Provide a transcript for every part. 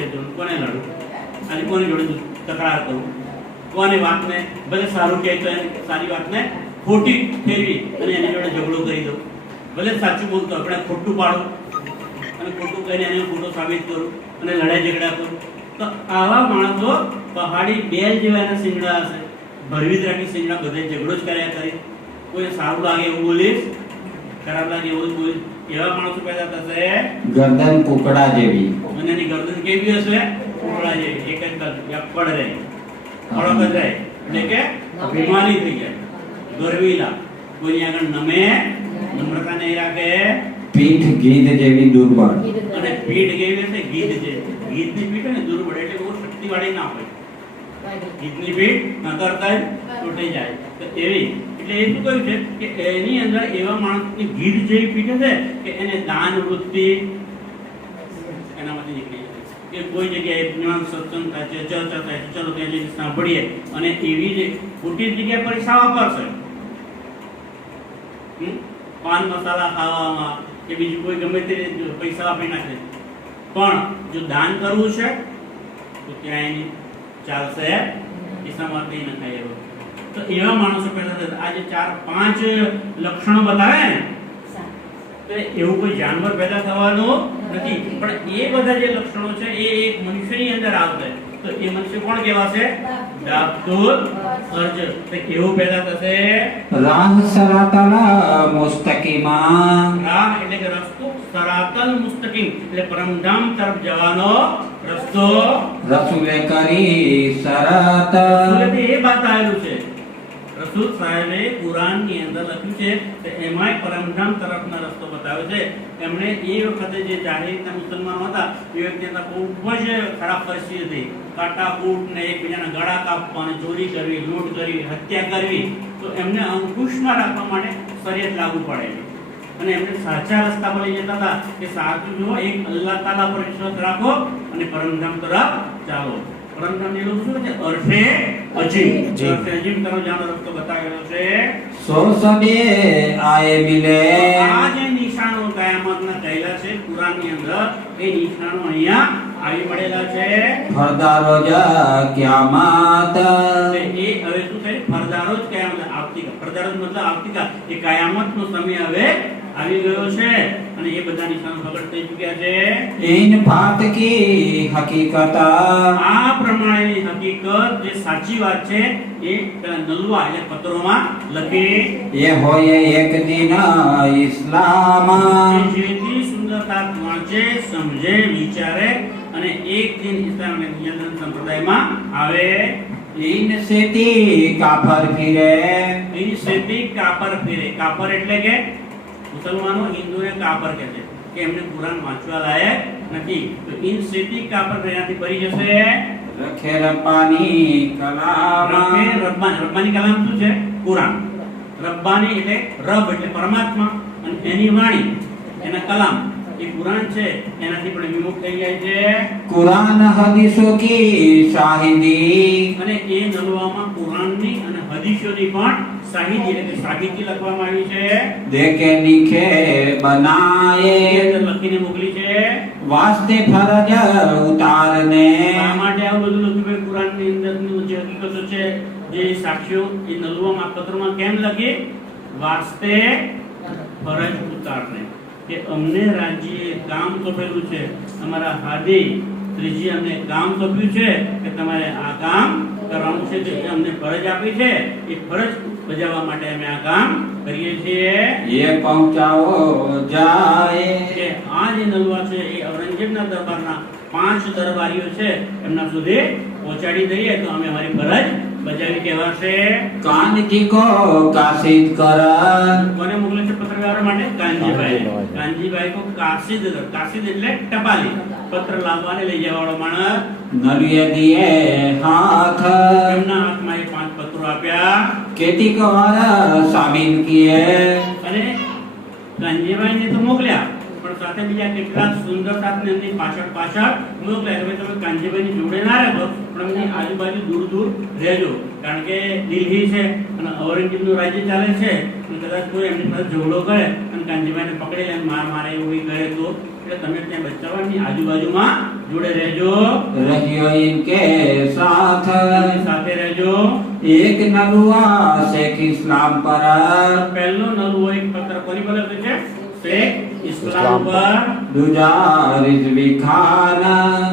ખેંચું, કોને લડું, અને કોની જોડે તકરાર કરું, કોની વાતને ભલે સારું કહે તો એની સારી વાતને ખોટી ફેરવી અને એની જોડે ઝઘડો કરી દઉં, ભલે સાચું બોલતો આપણે ખોટું પાડું અને ખોટું કહીને એને ખોટો સાબિત કરું અને લડાઈ ઝઘડા કરું. તો આવા માણસો પહાડી બેલ જેવા એના શિંગડા હશે, ભરવીજ રાખી શિંગડા, બધે ઝઘડો જ કર્યા કરી, કોઈ સારું લાગે એવું બોલીશ, ખરાબ લાગે એવું બોલીશ, એવા માણસો પેદા થશે ગરદન કુકડા જેવી. અને એની ગરદન કેવી હશે? કુકડા જેવી, એક જ પડ રહે, કડક જ રહે, એટલે કે બીમારી થઈ જાય, ગરવીલા, કોઈની આગળ નમે, નમ્રતા નહીં રાખે, પીઠ ગીધ જેવી દુર્બળ. અને પીઠ કેવી હશે? ગીધ જેવી. ગીધની પીઠ ને દુર્બળ એટલે બહુ શક્તિવાળી ના હોય, ગીધની પીઠ ન કરતા તૂટી જાય, તો એવી. એટલે એ શું કહ્યું છે કે એની અંદર એવા માણસની ગીધ જેવી પીઠ હશે કે એને દાન વૃત્તિ એનામાંથી નીકળી જાય, કે કોઈ જગ્યાએ જ્ઞાન સત્સંગ થાય છે, ચર્ચા થાય છે, ચલો ત્યાં જઈને સાંભળીએ, અને એવી જ ખોટી જગ્યાએ પૈસા વાપરશે, પાન મસાલા ખાવામાં કે બીજું કોઈ ગમે તે પૈસા વાપરી નાખે. પણ જો દાન કરવું છે તો ત્યાં એની ચાલશે, પૈસામાં કંઈ ન થાય એવો. તો એવા માણસો પહેલા આજે 4-5 લક્ષણો બતાવે ને, તો એવું કોઈ જાનવર પેદા થવાનું નથી, પણ એ બધા જે લક્ષણો છે એ એક મનુષ્યની અંદર આવશે, તો એ મનુષ્ય કોણ કહેવાશે? દાપતુલ સર્જ. તો કેવું પેદા થશે? રાહ સરાતલ મુસ્તકીમા. રાહ એટલે કે રસ્તો, સરાતલ મુસ્તકીમ એટલે પરમધામ તરફ જવાનો રસ્તો. રસૂલે કરી શરત. રસૂલે એ વાત આવેલું છે, રસૂલ સાહેબે કુરાનની અંદર લખ્યું છે કે એમાંય પરમધામ તરફનો રસ્તો બતાવ્યો છે. એમણે એ વખતે જે જાહેરના મુસલમાનો હતા એ વખતે ખૂબ જ ખરાબ પરિસ્થિતિ હતી, કાટાકૂટ ને એકબીજાના ગળા કાપવા અને ચોરી કરવી, લૂંટ કરવી, હત્યા કરવી. તો એમને અંકુશમાં રાખવા માટે શરીયત લાગુ પડેલી, અને એમને સાચા રસ્તા પર લઈ જતા હતા કે સાચું જો એક અલ્લાહ તાલા પર વિશ્વાસ રાખો અને પરમધામ તરફ ચાલો. પરમધામ એ લોકો શું છે? અર્થે અજીમ, અર્થે અજીમ તરફ જવાનો રસ્તો બતાવેલો છે. સો સબે આયે મિલે. આ જે નિશાનો કયામતના કહેલા છે કુરાનની અંદર, એ નિશાનો અહીંયા આવી મળેલા છે. ફરદારો જા ક્યામત. એ હવે શું થાય? ફરદારો જ કયામત, આવતીકાલ. ફરદારો મતલબ આવતીકાલ, એ કયામતનો સમય હવે આવી ગયો છે, અને એ બધા નિશાનો પ્રગટ થઈ ચૂક્યા છે. ઇન બાત કી હકીકત. આ પ્રમાણેની હકીકત જે સાચી વાત છે એ નલવા એટલે પત્રોમાં લખી. ये होए एक दिन इस्लाम. જેથી સુંદરતા વાંચે, સમજે, વિચારે અને એક દિન ઇસ્લામ અને નિયંત્રણ સંપ્રદાયમાં આવે. इन सेती काफर फिरे. એની સેતી કાપર ફેરે. કાપર એટલે કે મુસલમાનો હિન્દુને કાપર કહે છે કે એમને કુરાન વાંચવા લાયક નથી, તો ઇન સેતી કાપર એનાથી ભરી જશે. रखे रब्बानी कलाम. રબ્બે રબ્બાની, રબ્બાની કલામ શું છે? કુરાન. રબ્બાની એટલે રબ એટલે પરમાત્મા, અને એની વાણી, એના કલામ એ કુરાન છે, એનાથી પણ વિમુખ થઈ જાય છે. कुरान हदीसों की शाहिदी. અને એ નલવામાં કુરાનની અને હદીસોની પણ સાહિદી એટલે કે સાહિદી લખવામાં આવી છે, देखे लिखे बनाए. એ લખીને મોકલી છે. वास्ते फरज उतारने. શા માટે આવું બધું લખ્યું છે? કુરાનની અંદરની જે હકીકતો છે, જે સાક્ષીઓ એ નલવામાં પત્રોમાં કેમ લખી? વાસ્તે ફરજ ઉતારને, કે અમને રાજ્યએ કામ સોંપેલું છે, અમારા હાદી શ્રીજી અમને કામ સોંપ્યું છે કે તમારે આ કામ કરવાનું છે, જે અમને ફરજ આપી છે એ ફરજ બજાવવા માટે અમે આ કામ કરીએ છીએ. ये पहुंचाओ जाए. કે આ જે નલવા છે એ ઔરંગઝેબના દરબારના 5 દરબારીઓ છે એમના સુધી પહોંચાડી દઈએ તો અમે અમારી ફરજ બજાવી કહેવાશે. कानजी को कासिद कर. કોને મોકલે છે પત્ર વ્યવહાર માટે? કાનજીભાઈ. કાનજીભાઈ કો કાસિદ, કાસિદ એટલે ટપાલી, પત્ર લાવવાને લઈ જવાવાળો માણસ. नलिये दिए हाथ. એમના હાથમાં એ 5 પત્રો આપ્યા केती को शामिल किए. અને કાનજીભાઈને તો મોકલ્યા, પણ સાથે બીજા કેટલાક સુંદરતાને એમની પાછળ પાછળ મોકલ્યા કે તમે કાનજીભાઈની જોડે ના રહેજો, પણ એમની આજુબાજુ દૂર દૂર રહેજો, કારણ કે દિલ્હી છે અને ઔરંગઝેબનું રાજ્ય ચાલે છે, અને કદાચ કોઈ એમની સાથે ઝઘડો કરે અને કાનજીભાઈને પકડી લે, મારે એવું કરે તો એટલે તમે ત્યાં બચાવવાની આજુબાજુમાં જોડે રહેજો, रहियो इनके साथ। સાથે રહેજો। एक नलुआ शेख इस्लाम पर, પહેલો નલુઓ એક પત્ર કોની પર લખ્યો છે? શેખ ઇસ્લામ પર। दूजा रिजवी खान,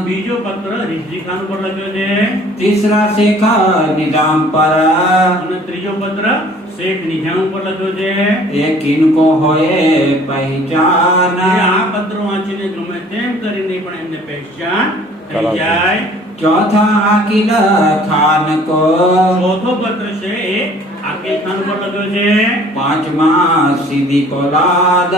બીજો પત્ર રિઝવી ખાન પર લખ્યો છે। तीसरा शेख निजाम पर, અને ત્રીજો પત્ર શેખ નિજામ પર લખ્યો છે। एक इनको होए पहचान। એટલે આ પત્રો વાંચીને ગમે તેમ કરીને પણ એમને પહેચાન થઈ જાય। चौथा आकिल खान को, ચોથો પત્ર છે એ આકિલ ખાન પર લખ્યો છે। पांचवा सीधी कोलाद,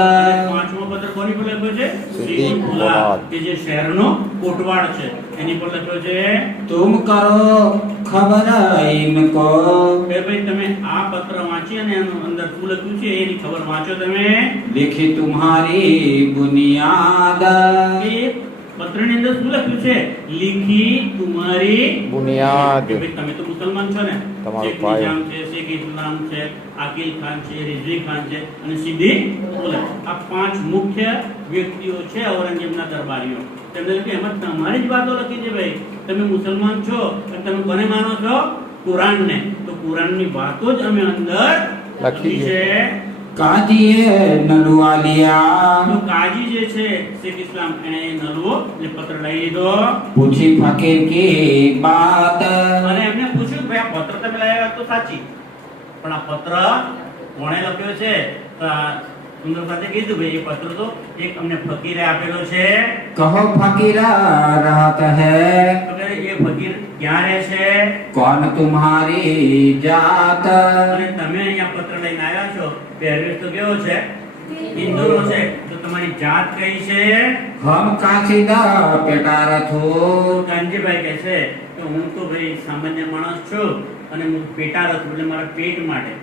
પાંચમો પત્ર કોની પર લખ્યો છે? સિદ્દીક સિદ્દીક મુલાદ, મુલાદ, કે જે શહેરનો કોટવાડ છે એની પર લખ્યો છે। तुम करो खबर इनको, કે ભાઈ તમે આ પત્ર વાંચી અને એનું અંદર શું લખ્યું છે એની ખબર વાંચો તમે। लिखी तुम्हारी बुनियाद, એ પત્રની અંદર શું લખ્યું છે? લીખી તમારી બુનિયાદ। કે ભાઈ તમે તો મુસલમાન છો ને, તમારો શેખ પાયો। નિજામ છે, શેખ ઇસ્લામ છે, આકિલ ખાન છે, રિઝવી ખાન છે અને સિદ્દીક મુલાદ, આ પાંચ મુખ્ય વ્યક્તિઓ છે ઔરંગઝેબના દરબારીઓ। તેમને કે એમાં તમારી જ વાતો લખી છે ભાઈ, તમે મુસલમાન છો અને તમે કોને માનો છો? કુરાનને। તો કુરાનની વાતો જ અમે અંદર લખી છે। काजिए नलुआ लिया, તો કાજી જે છે શેખ ઇસ્લામ એને નલવો એટલે પત્ર લઈ લીધો पूछी फकीर की बात, અને એમને પૂછ્યું કે ભાઈ આ પત્ર તમે લાવ્યા તો સાચી, પણ આ પત્ર કોણે લખ્યો છે? તો આ સુંદર સાથે કીધું ભાઈ એ પત્ર તો એક અમને ફકીરે આપેલો છે। कहो फकीरा रहत है, તો કે એ ફકીર ક્યાં રહે છે कौन तुम्हारी जात, અને તમે અહીંયા પત્ર લઈને આવ્યા છો, પહેરવેશ તો કેવો છે? હિન્દુનો છે। તો તમારી જાત કઈ છે? हम काशीदा पेटार थो, કાનજીભાઈ કહે છે કે હું તો ભાઈ સામાન્ય માણસ છું અને હું પેટા રખું એટલે મારા પેટ માટે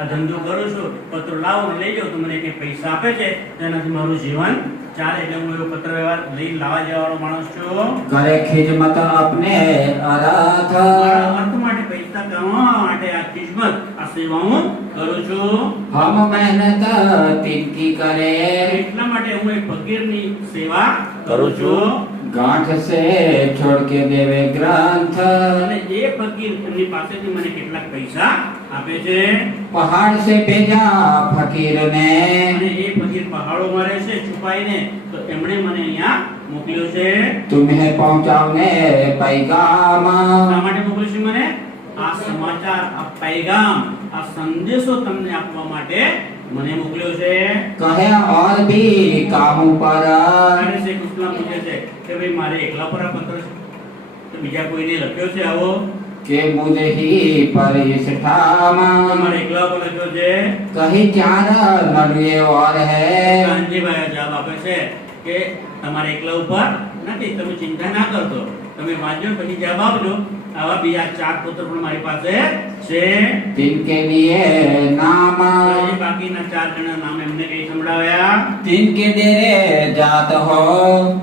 આ ધંધો કરું છું, પત્ર લાવો ને લઈ જાઓ તો મને કંઈ પૈસા આપે છે તેનાથી મારું જીવન ચાલે, એટલે હું એવો પત્ર વ્યવહાર લઈ લાવવા જવાવાળો માણસ છું। करे खिजमत अपने अरथ, મારા અર્થ માટે પૈસા કમાવા માટે આ ખિદમત આ સેવા હું કરું છું। हम मेहनत तिनकी करे, એટલા માટે હું એક ફકીરની સેવા કરું કરું છું। गांठ से छोड़ के देवे ग्रंथ, અને એ ફકીર એમની પાસેથી મને કેટલાક પૈસા આપે છે। पहाड़ से भेजा फकीर ने, અને એ ફકીર પહાડોમાં રહે છે છુપાઈને, તો એમણે મને અહીંયા મોકલ્યો છે। तुम्हें पहुंचाने पैगाम, શા માટે મોકલ્યો છે મને? આ સમાચાર, આ પૈગામ, આ સંદેશો તમને આપવા માટે મને મોકલ્યો છે। कहे और भी काम पर, અને શેખ ઇસ્લામ પૂછે છે કે ભાઈ મારે એકલા પર આ પત્ર છે તો બીજા કોઈને લખ્યો છે આવો? के मुझे ही पर इस ठाम, મારે એકલા પર લખ્યો છે। कहीं चार नलुए और है, કાનજીભાઈ જવાબ આપે છે કે તમારે એકલા ઉપર નથી, તમે ચિંતા ના કરતો, તમે વાંચો પછી જવાબ આપજો। આવા બીજા ચાર પુત્ર પણ મારી પાસે છે। जिनके लिए नाम, તો એ બાકીના ચાર જણા નામ એમને કઈ સંભળાવ્યા? जिनके डेरे जात हो,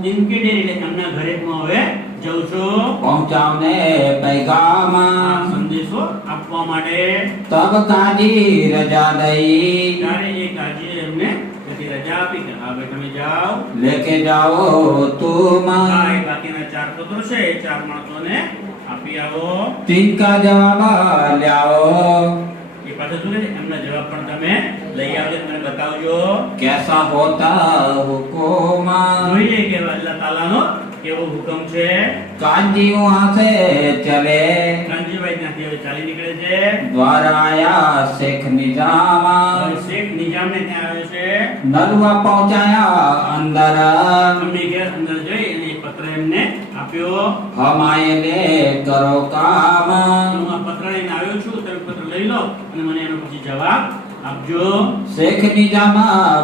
જિનકી ડેરી એટલે એમના ઘરે હું હવે જઉં છું पहुंचाने पैगाम, આ સંદેશો આપવા માટે। तब काजी रजा दई, ત્યારે એ કાજીએ એમને બધી રજા આપી કે હા ભાઈ તમે જાઓ। लेके जाओ तुम, આ એ બાકીના ચાર પુત્રો છે એ ચાર માણસોને આપી આવો। तिनका जवाब लाओ, એ પાછળ શું કહે છે? એમના જવાબ પણ તમે લઈ આવજો, મને બતાવજો। कैसा होता हुकुम, જોઈએ કે અલ્લાહ તાલાનો કેવો હુકમ છે। काजी वहां से चले, કાનજીભાઈ ત્યાંથી હવે ચાલી નીકળે છે। द्वार आया शेख निजाम, હવે શેખ નિજામને ત્યાં આવ્યો છે। नलुआ पहुंचाया अंदर, એમની ઘેર અંદર જઈ અને એક પત્ર એમને આપ્યો। हम आए ले करो काम, હું આ પત્ર લઈને આવ્યો છું, તમે પત્ર લઈ લો અને મને એનો પછી જવાબ આપજો। शेख निजाम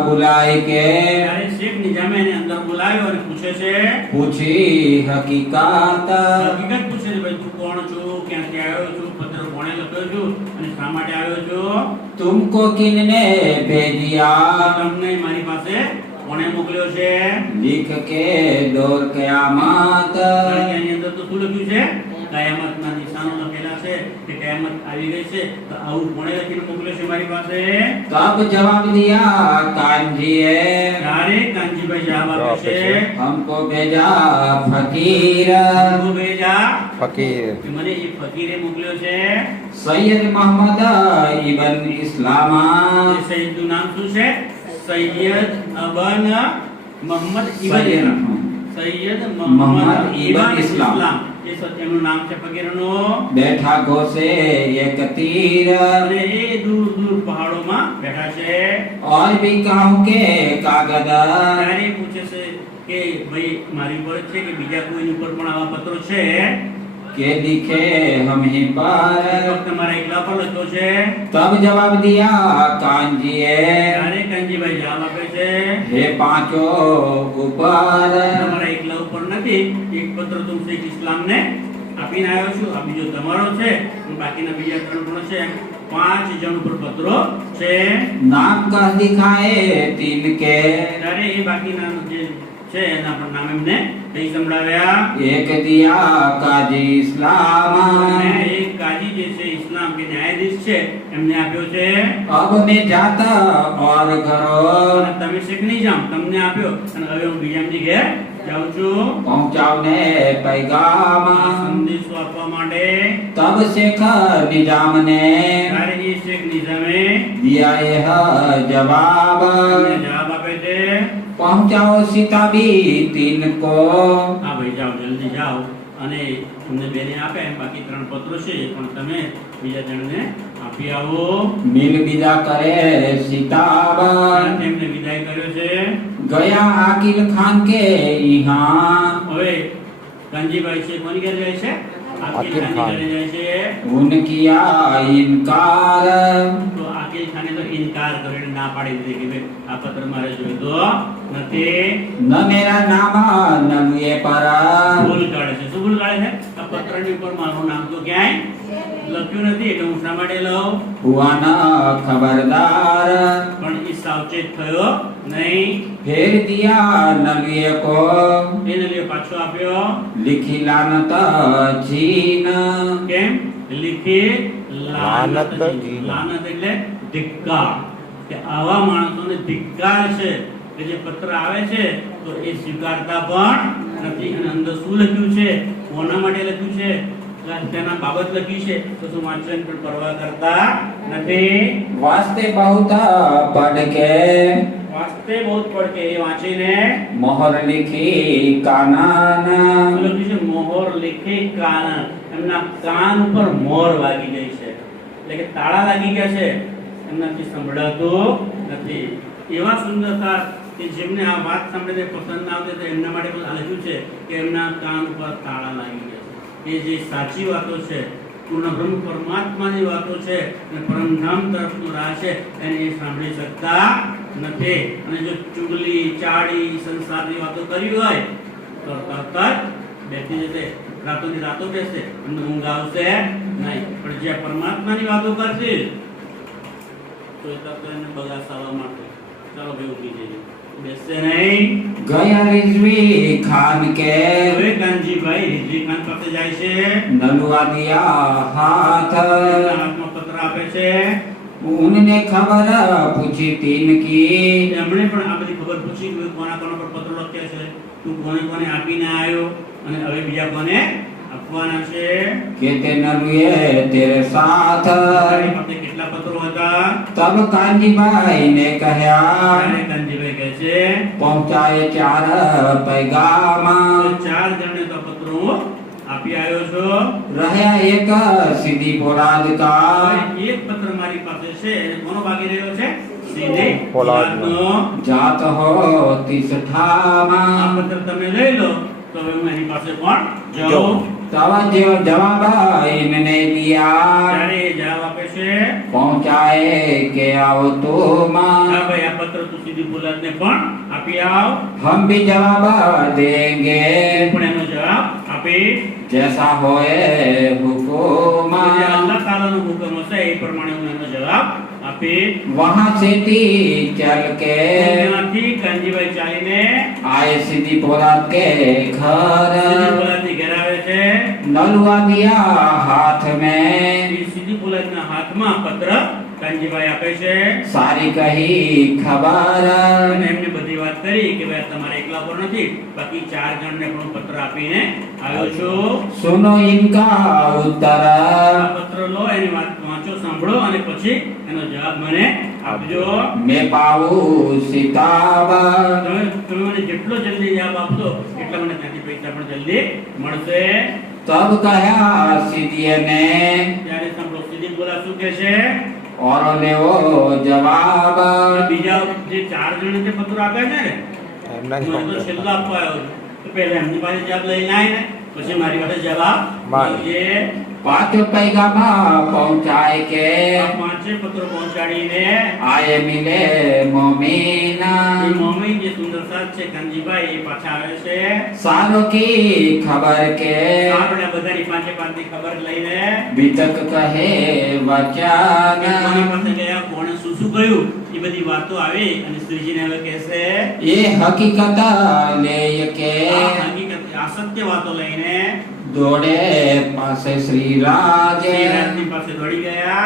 बुलाए के, ત્યારે શેખ નિજામે એને અંદર બોલાવ્યો અને પૂછે છે, पूछी हकीकत, હકીકત પૂછે છે ભાઈ તું કોણ છો, ક્યાંથી આવ્યો છો, પત્ર કોણે લખ્યો છો અને શા માટે આવ્યો છો? तुमको किनने भेजिया, તમને મારી પાસે કોણે મોકલ્યો છે? लिख के डोर कयामत, કારણ કે એની અંદર તો શું લખ્યું છે? કયામતના નિશાનો લખેલા છે કે કયામત આવી ગઈ છે. તો આવું કોણે લખીને મોકલ્યો છે મારી પાસે? तब जवाब दिया कानजीए, ત્યારે કાનજીભાઈ જવાબ આપે છે, हमको भेजा फकीर हमको भेजा ફકીર. કે મને એ ફકીરે મોકલ્યો છે. सैयद मोहम्मद इबन इस्लामा. એ સૈયદનું નામ શું છે? સૈયદ અબન મોહમ્મદ ઇબન સૈયદ. ઇસ્લામ. સૈયદ મોહમ્મદ મોહમ્મદ ઇબન ઇબન ઇસ્લામ. ઇસ્લામ. એ સત્યનું નામ છે ફકીરનું. बैठा घोसे एक तीर, અને એ દૂર દૂર પહાડોમાં બેઠા છે. और भी कहूँ के कागज, ત્યારે પૂછે છે કે ભાઈ મારી ઉપર જ છે કે બીજા કોઈની ઉપર પણ આવા પત્રો છે? के लिखे हम ही पर. ફક્ત મારા એકલા પર લખ્યો છે. तब जवाब दिया कानजीए, ત્યારે કાનજીભાઈ જવાબ આપે છે, हे पांचों ऊपर, તમારા એકલા ઉપર નથી. એક પત્ર તો હું શેખ ઇસ્લામને આપીને આવ્યો છું. આ બીજો તમારો છે અને બાકીના બીજા 3 પણ છે. 5 જણ ઉપર પત્રો છે. नाम कह दिखाए तीन के, ત્યારે એ બાકીના જે છે એના પણ નામ એમને કઈ સંભળાવ્યા. एक दिया काजी इस्लाम. અને એક કાજી જે છે ઇસ્લામ કે ન્યાયાધીશ છે એમને આપ્યો છે. अब मैं जाता और घरो, અને તમે શેખ નહીં જાઓ, તમને આપ્યો અને હવે હું બીજાની ઘેર જાઉં છું पहुंचाने पैगाम. સંદેશો આપવા માટે. तब शेख निजाम ने ત્યારે એ શેખ નિઝામે दिया यह जवाब, એમને જવાબ આપે છે, पहुंचाओ सिताबी तीन को. હા ભાઈ જાઓ, જલ્દી જાઓ અને તમને બેને આપે બાકી 3 પત્રો છે એ પણ તમે બીજા જણને આપી આવો. मिल विदा करे सिताब. તેમને વિદાય કર્યો છે. गया आकिल खान के यहाँ, હવે કાનજીભાઈ છે કોની ઘરે જાય છે? આકિલ આકિલ ખાન ખાન. ઘરે જાય છે. उनकिया इनकार. તો આકિલ ખાને તો ઇનકાર કર્યો એટલે ના પાડી દીધી કે ભાઈ આ પત્ર મારે જોઈતો નથી. न मेरा नाम न लिए पर, ભૂલ કાઢે છે. શું ભૂલ કાઢે છે? આ પત્રની ઉપર મારું નામ તો ક્યાંય લખ્યું નથી એટલે હું શા માટે લઉં? हुआ न खबरदार. પણ એ સાવચેત થયો નહીં. फेर दिया न लिए को, એને લીધે પાછો આપ્યો. लिखी लानत जीन. કેમ? લીખે લાનત લાનત જી. જી. લાનત એટલે ધિક્કાર. કે આવા માણસોને ધિક્કાર છે કે જે પત્ર આવે છે તો એ સ્વીકારતા પણ નથી. અને અંદર શું લખ્યું છે, કોના માટે લખ્યું છે, તેના બાબત લખી છે તો શું વાંચન પણ પરવા કરતા નથી. वास्ते बहुत पढ़ के વાસ્તે બહુ પડ કે એ વાંચીને मोहर लिखी कानन. શું લખ્યું છે? મોહર લીખે કાન. એમના કાન ઉપર મોહર વાગી ગઈ છે એટલે કે તાળા લાગી ગયા છે, એમનાથી સંભળાતું નથી. એવા સુંદરતા કે જેમને આ વાત સાંભળીને પસંદ ના આવતી તો એમના માટે પણ આ લખ્યું છે કે એમના કાન ઉપર તાળા લાગી ગયા છે. એ જે સાચી વાતો છે, પૂર્ણ બ્રહ્મ પરમાત્માની વાતો છે અને પરમધામ તરફનો રાહ છે એને એ સાંભળી શકતા નથી. અને જો ચુગલી ચાડી સંસારની વાતો કરી હોય તો તરત જ બેસી જશે, રાતોની રાતો બેસશે, એમને ઊંઘ આવશે નહીં. પણ જે પરમાત્માની વાતો કરશે તો એ તરત એને બગાસાવા માટે ચાલો ભાઈ ઉઠી જઈએ, બેસશે નહીં. गया रिजवी खान के, હવે કાનજીભાઈ રિઝવી ખાન પાસે જાય છે. नलुआ दिया हाथ. એમના હાથમાં પત્ર આપે છે. उनने खबर पूछी तीन की, એમણે પણ આ બધી ખબર પૂછી કે કોના કોના પર પત્રો લખ્યા છે, તું કોને કોને આપીને આવ્યો અને હવે બીજા કોને આપવાના છે. कहते नलुए तेरे साथ. તારી પાસે કેટલા પત્રો હતા? तब कांजी भाई ने कहा, ત્યારે કાનજીભાઈ કહે છે पहुंचाए 4 पैगाम. તો 4 જણને તો પત્રો હું આપી આવ્યો છું. रहा एक सीधी पोलाद का. હવે એક પત્ર મારી પાસે છે અને કોનો બાકી રહ્યો છે? સીધે પોલાદનો. પોલાદનો. जात हो तिस આ ठामा. પત્ર તમે લઈ લો તો હવે હું એની પાસે પણ જાઉં. જાઉં. तब जो जवाब इनने दिया, ત્યારે એ જવાબ આપે છે, पहुंचाए के आओ तो હા मां. ભાઈ આ પત્ર તું સીધી પોલાદને પણ આપી આવ. हम भी जवाब देंगे હું પણ એનો જવાબ આપી. जैसा होए हुकुम. જે અલ્લાહ તાલાનો હુકમ હશે એ પ્રમાણે હું એનો જવાબ આપી. वहां से ती चल के ત્યાંથી કાનજીભાઈ ચાલીને आए सीधी पोलाद के સીધી घर. પોલાદની ઘેર આવે છે. नलवा दिया हाथ में એ સીધી બોલાના હાથમાં પત્ર કાનજીભાઈ આપે છે सारी कही खबर અને એમને બધી વાત કરી કે ભાઈ તમારે એકલા પર નથી, બાકી 4 જણને પણ પત્ર આપીને આવ્યો છું. सुनो इनका उत्तर આ પત્ર લો, એની વાત વાંચો, સાંભળો અને પછી એનો જવાબ મને આપજો. मैं पाऊँ सिताब તમે મને જેટલો જલ્દી જવાબ આપશો એટલા મને ત્યાંથી પૈસા પણ જલ્દી મળશે. तब कहा सीधिए ने ત્યારે સાંભળો, સીધી બોલા શું કહે છે? और ने वो जवाब બીજા જે 4 જણ જે પત્ર આપે છે ને, હું તો છેલ્લો આપવા આવ્યો છું, તો પહેલા એમની પાસે જવાબ લઈને આય ને પછી મારી પાસે જવાબ માંગે. 5 पैगाम पहुंचाए के આ 5 પત્રો પહોંચાડીને आए मिले मोमीन એ મોમીન જે સુંદર સાથ છે કાનજીભાઈ એ પાછા આવે છે. सारों की खबर के આપણે બધાની 5 ની ખબર લઈને वितक कहे वचन કોની પાસે ગયા, કોણે શું શું કહ્યું, એ બધી વાતો આવી અને શ્રીજીને હવે કહેશે ये हकीकत ले के આ હકીકત આ સત્ય વાતો લઈને दौड़े पासे श्री राज શ્રીરાજની પાસે દોડી ગયા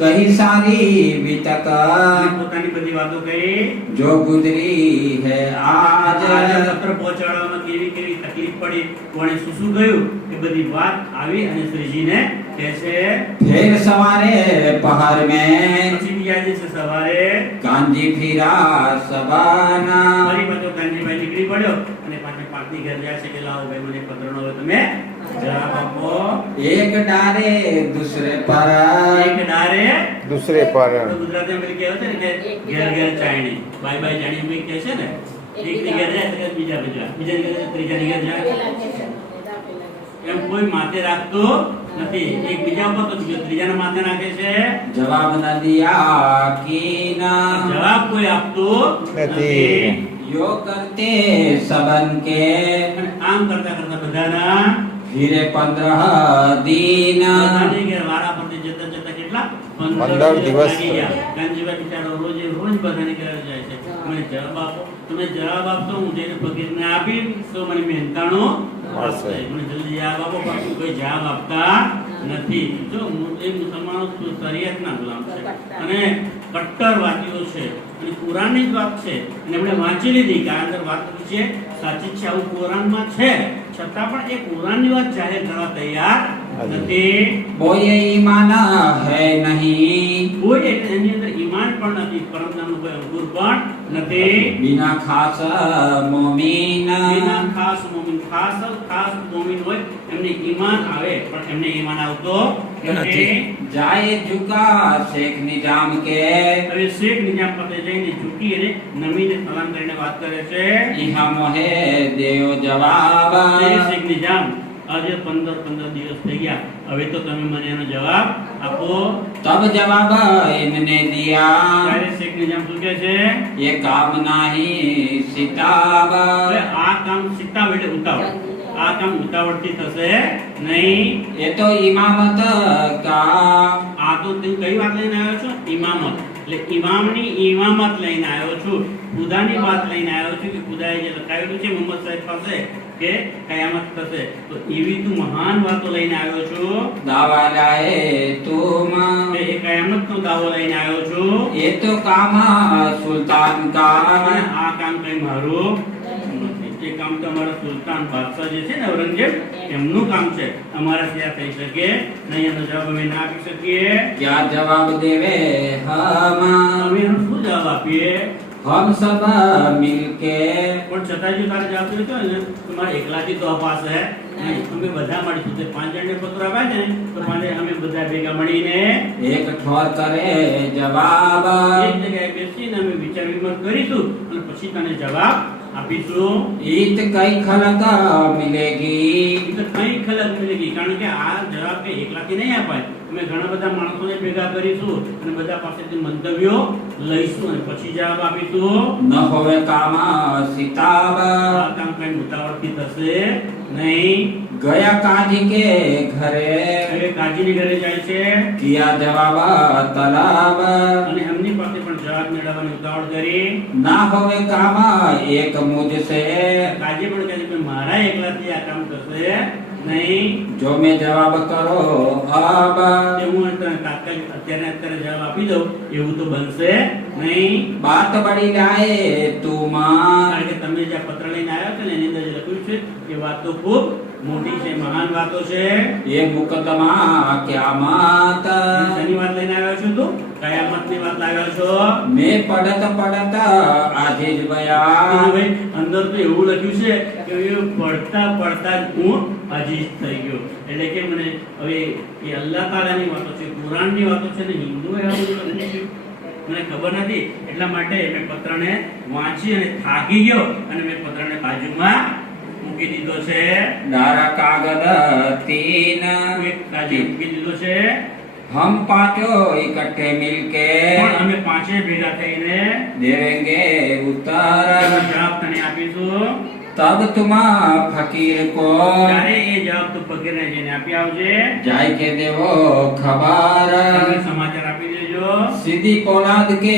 कही सारी वितक અને પોતાની બધી વાતો કહી. जो गुजरी है आज આજે પત્ર પહોંચાડવામાં કેવી કેવી તકલીફ પડી, કોણે શું શું કહ્યું, એ બધી વાત આવી અને શ્રીજીને કહે છે. फिर सवारे पहर में પછી બીજા દિવસે સવારે कांजी फिरा सबाना ફરી પાછો કાનજીભાઈ નીકળી પડ્યો અને પાછા પાર્ટી ઘર જાય છે કે લાવો ભાઈ મને પત્રનો હવે તમે જવાબ આપો. एक डारे दूसरे पर એક ડારે दूसरे पर તો ગુજરાતીમાં પેલી કહેવત છે ને કે ઘેર ઘેર ચાયણી, બાય બાય જાણી એમ કહે છે ને, એકની ઘેર જાય તો બીજાની ઘેર જાય, ત્રીજાની ઘેર જાય, એમ કોઈ માથે રાખતો નથી. એક બીજા ઉપર તો બીજો ત્રીજાના માથે નાખે છે. जवाब न दिया कीना જવાબ કોઈ આપતો નથી. यो करते सबन के અને આમ કરતા કરતા બધાના फिरे 15 दिन બધાની ઘેર વારા ફરતી જતા જતા કેટલા 15 દિવસ લાગી ગયા. કાનજીભાઈ બિચારો રોજ બધાની ઘરે જાય છે, મને જવાબ આપો, તમે જવાબ આપશો હું જઈને ફકીરને આપી તો મને મહેનતાણો મળશે, મને જલ્દી જવાબ આપો. પણ કોઈ જવાબ આપતા નથી. જો એ મુસલમાનો શરીયતના ગુલામ છે અને કટ્ટરવાદીઓ છે અને કુરાનની જ વાત છે અને એમણે વાંચી લીધી કે આ અંદર વાત છે સાચી છે, આવું કુરાનમાં છે, છતાં પણ એ કુરાનની વાત જાહેર કરવા તૈયાર નથી. कोई ईमान है नहीं કોઈ એની અંદર ઈમાન પણ નથી, પરમ નામનું કોઈ અંકુર પણ નથી. बिना खास मोमीन એના ખાસ મોમીન, ખાસ મોમીન હોય એમને ઈમાન આવે પણ એમને ઈમાન આવતો નથી. जाए झुका शेख निजाम के હવે શેખ નિજામ પાસે જઈને ઝૂકી અને નમીને સલામ કરીને વાત કરે છે. यहाँ मोहे देव जवाब એ શેખ નિજામ આજે 15 દિવસ થઈ ગયા, હવે તો તમે મને એનો જવાબ આપો. तब जवाब इनने दिया ત્યારે શેખ નિજામ શું કહે છે? ये काम नहीं सिताब હવે આ કામ સીતા વેળે ઉતાવળ, આ કામ ઉતાવળથી થશે નહીં. ये तो इमामत का આ તો તું કઈ વાત લઈને આવ્યો છો? ઇમામત, એટલે ઇમામની ઇમામત લઈને આવ્યો છું, ખુદાની વાત લઈને આવ્યો છું કે ખુદાએ જે લખાવેલું છે મુહમ્મદ સાહેબ પાસે કે કયામત થશે, તો એવી તું મહાન વાતો લઈને આવ્યો છું. दावा लाए तुम કે એ કયામતનો દાવો લઈને આવ્યો છું. ये तो काम सुल्तान અને का આ કામ કઈ મારું નથી. એ કામ તો અમારા સુલતાન બાદશાહ જે છે ને ઔરંગઝેબ એમનું કામ છે, અમારા ત્યાં થઈ શકે નહીં. એનો જવાબ અમે ના આપી શકીએ. क्या जवाब देवे हम અમે એનો શું જવાબ આપીએ? हम सब मिलके પણ છતાં જો તારે જવાબ દીધો હોય ને તો મારે એકલાથી તો અપાસ હે નહીં. અમે બધા મળીશું, તે 5 જણને પત્ર આપ્યા છે ને તો મારે અમે બધા ભેગા મળીને एक ठोर करे जवाब એક જગ્યાએ બેસીને અમે વિચાર વિમર્શ કરીશું અને પછી તને જવાબ આપીશું. ईत कई खलक मिलेगी એટલે કઈ ખલક મિલેગી, કારણ કે આ જવાબ કે એકલાથી નહીં અપાય. અમે ઘણા બધા માણસોને ભેગા કરીશું અને બધા પાસેથી મંતવ્યો લઈશું અને પછી જવાબ આપીશું. न होवे काम सिताब આ કામ કઈ ઉતાવળથી થશે નહીં. गया काजी के घरे હવે કાજીની ઘરે જાય છે किया जवाब तलब અને એમની પાસે પણ જવાબ જવાબ મેળવવાની ઉતાવળ કરી ना होवे काम एक मुझसे, કાજી પણ કહે છે કે મારા એકલાથી આ કામ થશે નહીં जो मैं जवाब करो अब, કે હું તને તાત્કાલિક અત્યારે જવાબ આપી દઉં એવું તો બનશે નહીં बात बड़ी लाए तुम, કારણ કે તમે જે આ પત્ર લઈને આવ્યા છો ને એની અંદર જે લખ્યું છે એ વાત તો ખૂબ મોટી છે મહાન વાતો છે ये मुकदमा क्यामत, શેની વાત લઈને આવ્યા છો તું કયામતની વાત લાવ્યા છો मैं पढ़त पढ़त आजीज बया, ભાઈ અંદર તો એવું લખ્યું છે કે એ પડતા પડતા જ હું અજીજ થઈ ગયો એટલે કે મને હવે એ અલ્લાહ તાલાની વાતો છે કુરાનની વાતો છે ને હિન્દુ એવા બધું નથી થયું. મને ખબર નથી એટલા માટે મેં પત્રને વાંચી અને થાકી ગયો અને મેં પત્રને બાજુમાં મૂકી દીધો છે डारा कागद तीन, એક કાજી મૂકી દીધો છે हम पांचों इकट्ठे मिलके પણ અમે પાંચે ભેગા થઈને देवेंगे એનો उत्तर, જવાબ તને આપીશું तब तुम फकीर को ત્યારે એ જવાબ તું ફકીરને જઈને આપી આવજે जाय के देवो खबर, તમે સમાચાર આપી દેજો सीधी पोलाद के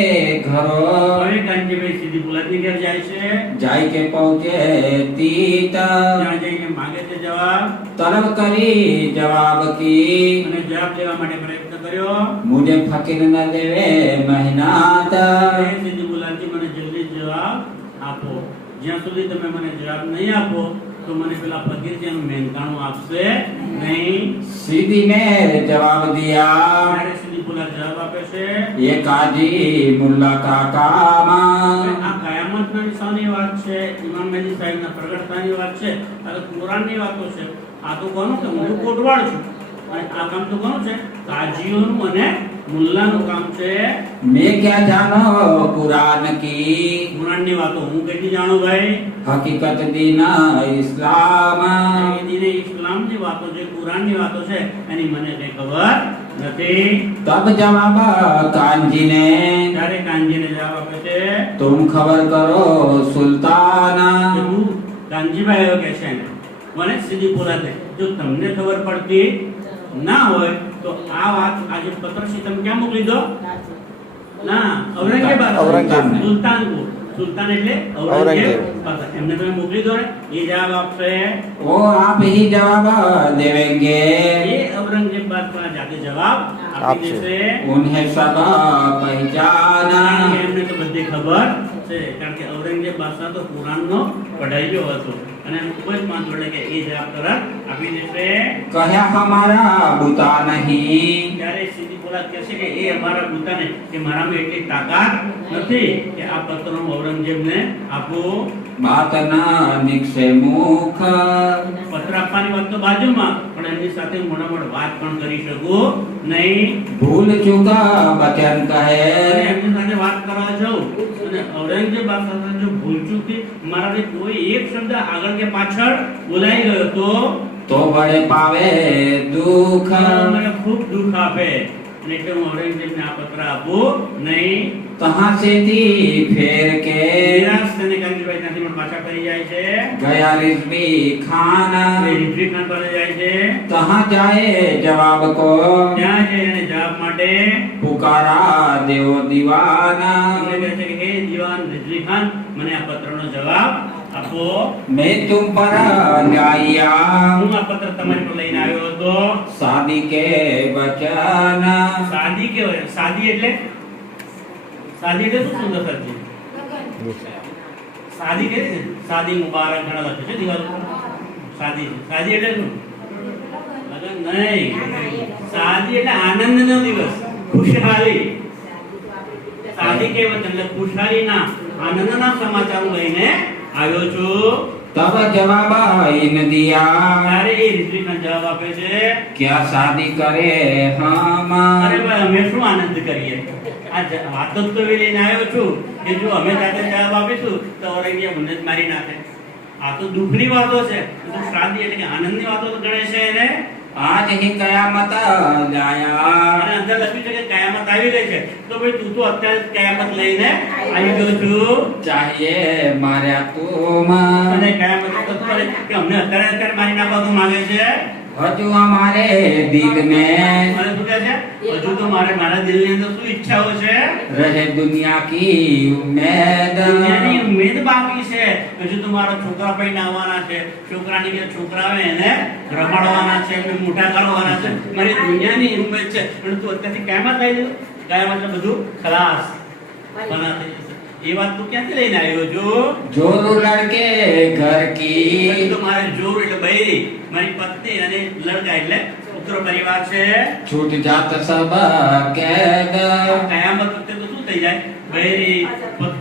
घरो હવે કાનજીભાઈ સીધી બોલાતી ઘેર જાય છે जाय के पहुंचे तीत, ત્યાં જઈને માંગે છે જવાબ तलब करी जवाब की, અને જવાબ લેવા માટે પ્રયત્ન કર્યો मुझे फकीर न देवे मेहनत, એ સીધી બોલાતી મને જલ્દી જવાબ આપો જ્યાં સુધી તમે મને જવાબ નહીં આપો તો મને પેલા ફકીર છે એનું મહેનતાણું આપશે નહીં सीधी ने जवाब दिया, ત્યારે સીધી બોલા જવાબ આપે છે ये काजी मुल्ला का काम, આ કયામતના નિશાનની વાત છે ઇમામ મહેદી સાહેબના પ્રગટતાની વાત છે આ તો કુરાનની વાતો છે આ તો કોનું છે હું કોટવાળ છું અને આ કામ તો કોનું છે કાજીઓનું અને મુલ્લાનું કામ છે मैं क्या जानो कुरान की કુરાનની વાતો હું કેટલી જાણું ભાઈ हकीकत दीन इस्लाम, એ દીને ઇસ્લામની વાતો છે કુરાનની વાતો છે એની મને કઈ ખબર નથી तब जवाब कांजी ने, ત્યારે કાનજીને જવાબ આપે છે तुम खबर करो सुल्तान, કે હું કાનજીભાઈ એવો કે છે મને સીધી બોલાતે જો તમને ખબર પડતી ના હોય તો આ વાત આજે પત્ર છે તમે ક્યાં મોકલી દો ના ઔરંગઝેબ ઔરંગઝેબ. સુલતાન એટલે ઔરંગઝેબ ઔરંગઝેબ. પત્ર એમને તમે મોકલી દો ને એ જવાબ આપશે वो आप ही जवाब देवेंगे, એ ઔરંગઝેબ બાદ પર જાતે જવાબ આપી આપશે. દેશે उन्हें सब કારણ पहचाना, કે એમને તો બધી ખબર છે કારણ કે ઔરંગઝેબ બાદશાહ તો કુરાનનો પઢાઈયો હતો અને એમ ખૂબ જ માનતો એટલે કે એ જવાબ તરત આપી દેશે कहा हमारा बुता नहीं, ત્યારે સીધી બોલાત કહેશે કે એ અમારા બુતાને કે મારામાં એટલી તાકાત નથી કે આ પત્ર હું ઔરંગઝેબને આપું बात न निकसे मुख, પત્ર આપવાની વાત તો બાજુમાં પણ એમની સાથે હું મોડામોડ વાત પણ કરી શકું નહીં भूल चुका बचन અને कहे, એમની સાથે વાત કરવા જાઉં અને ઔરંગઝેબ બાદશાહ સાથે જો ભૂલચૂકથી મારાથી કોઈ એક શબ્દ આગળ કે પાછળ બોલાઈ ગયો तो बड़े पावे दुख, તો મને ખૂબ દુઃખ આપે અને એટલે હું ઔરંગઝેબને આ પત્ર આપું નહીં तहाँ से थी फेर के નિરાશ થઈને કાનજીભાઈ ત્યાંથી પણ પાછા ફરી જાય છે गया रिजवी खान, અને રિઝવી ખાન પાસે જાય છે तहाँ जाए जवाब को ત્યાં જઈ અને જવાબ માટે पुकारा देव दीवाना, એમને કહે છે કે હે દીવાન રિઝવી ખાન મને આ પત્રનો જવાબ આપો मैं तुम पर लाया હું આ પત્ર તમારી પર લઈને આવ્યો હતો शादी के वचन, સાદી કેવાય સાદી એટલે શું સુંદર છે સાદી કે સાદી મુબારક ઘણા લખે છે દિવાલ ઉપર સાદી સાદી એટલે શું લગન નહીં સાદી એટલે આનંદનો દિવસ ખુશહાલી સાદી કહેવત એટલે ખુશહાલીના આનંદના સમાચાર લઈને આવ્યો છું तब जवाब इन दिया ત્યારે એ રિઝવીનો જવાબ આપે છે क्या शादी करे हम, અરે ભાઈ અમે શું આનંદ કરીએ આ વાતો જ તો એવી લઈને આવ્યો છું કે જો અમે જાતે જવાબ આપીશું તો ઔરંગઝેબ મને જ મારી નાખે આ તો દુઃખની વાતો છે તો શાદી એટલે કે આનંદની વાતો તો ગણે છે એને आज ही कयामत लाया, અને અંદર લખ્યું છે કે કયામત આવી ગઈ છે તો ભાઈ તું તો અત્યારે જ કયામત લઈને આવી ગયો છું चाहिए मारे तुम, અને કયામત તો કરે કે અમને અત્યારે મારી નાખવા તું માંગે છે હજુ અમારે દિલ में મને શું કહે છે? હજુ તો મારા દિલની અંદર શું ઈચ્છાઓ છે? रहे दुनिया की उम्मीद દુનિયાની ઉમેદ બાકી છે. હજુ તો મારા છોકરા પૈને આવવાના છે, છોકરાની કે છોકરા આવે એને રમાડવાના છે, એને મોટા કરવાના છે. મારી દુનિયાની ઉમેદ છે, પણ તું અત્યારથી કાયમાં થઈ ગયું? કાયમ એટલે બધું ખલાસ બના થઈ જશે. એ વાત તું ક્યાંથી લઈને આવ્યો છો? जोरू लड़के घर હજુ की તો મારે જોર એટલે બૈરી, મારી પત્ની અને લડકા એટલે પુત્ર પરિવાર છે. छूट जात सब कैद કયામત વખતે તો શું થઈ જાય? બૈરી,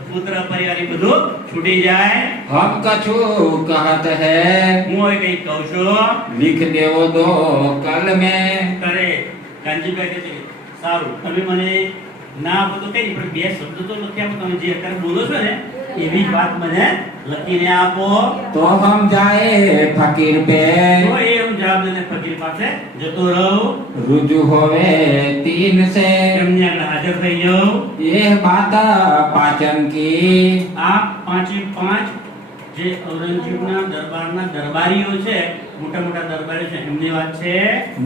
પુત્ર પરિવાર એ બધું છૂટી જાય. हम कछु कहत है હું હવે કઈ કહું છું, लिख देवो दो कल में કરે કાનજીભાઈ કહે છે કે, સારું તમે મને ના આપો તો કઈ નહીં, પણ બે શબ્દ તો લખી આપો. તમે જે અત્યારે બોલો છો ને એવી જ વાત મને લખીને આપો. तो हम जाए फकीर पे તો એ હું જવાબ લઈને ફકીર પાસે જતો રહું, रुजू होवे तीन से એમની આગળ હાજર થઈ જાઉં. ये बात पाचन की આ પાંચે પાંચ જે ઔરંગઝેબના દરબારના દરબારીઓ છે, મોટા મોટા દરબારીઓ છે, એમની વાત છે.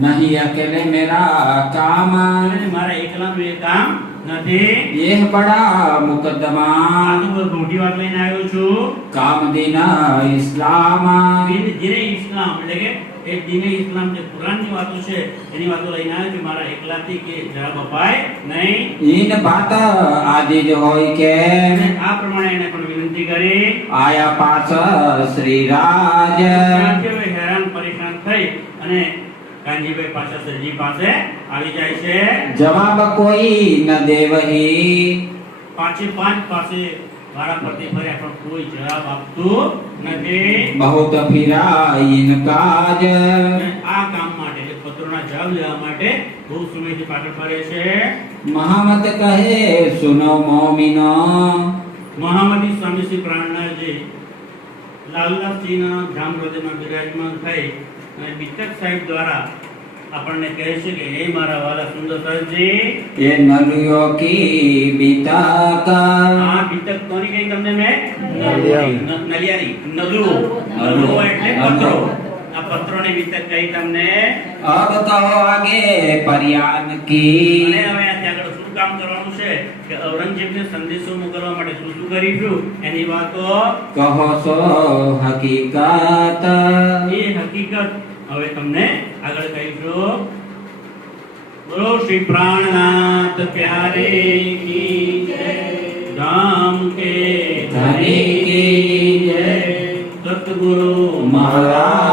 नहीं अकेले मेरा काम અને મારા એકલાનું એ કામ નથી. ये बड़ा આ मुकदमा તો બહુ મોટી વાત લઈને આવ્યો છું. काम दीना इस्लाम દીને ઇસ્લામ એટલે કે એ દીને ઇસ્લામ જે કુરાનની વાતો છે એની વાતો લઈને આવ્યો છું. મારા એકલાથી કે જવાબ અપાય નહીં. इन बात आदिज होय के અને આ પ્રમાણે એને પણ વિનંતી કરી. आया पास श्री राज ત્યાંથી હેરાન પરેશાન થઈ અને કાનજીભાઈ પાછા સરજી પાસે આવી જાય છે. जवाब कोई न देवही પાંચે પાંચ પાસે વારા ફરતી ફર્યા પણ કોઈ જવાબ આપતું નથી. बहुत फिरा इन काज અને આ કામ માટે એટલે પત્રોના જવાબ લેવા માટે બહુ સમયથી પાછળ ફરે છે. महामत कहे सुनो मोमिनो મહામતી સ્વામી શ્રી પ્રાણનાથજી લાલદાસજીના ધામ હૃદયમાં બિરાજમાન થઈ અને બીતક સાહેબ દ્વારા આપણને કહે છે કે હે મારા વાલા સુંદર સરજી, ये नलियों की बीता આ બીતક કોની કહી તમને મેં? નલિયારી. નલિયારી, નલુઓ. નલુઓ એટલે પત્રો. આ પત્રોની બીતક કહી તમને. अब कहो आगे परियान અને की હવે આથી આગળ શું કામ કરવાનું છે કે ઔરંગઝેબને સંદેશો મોકલવા માટે શું શું કરીશું એની વાતો. कहो सो हकीकत એ હકીકત હવે તમને આગળ કહીશું. બોલો શ્રી પ્રાણનાથ પ્યારે કી જય, ધામ કે ધણી કી જય, સતગુરુ महाराज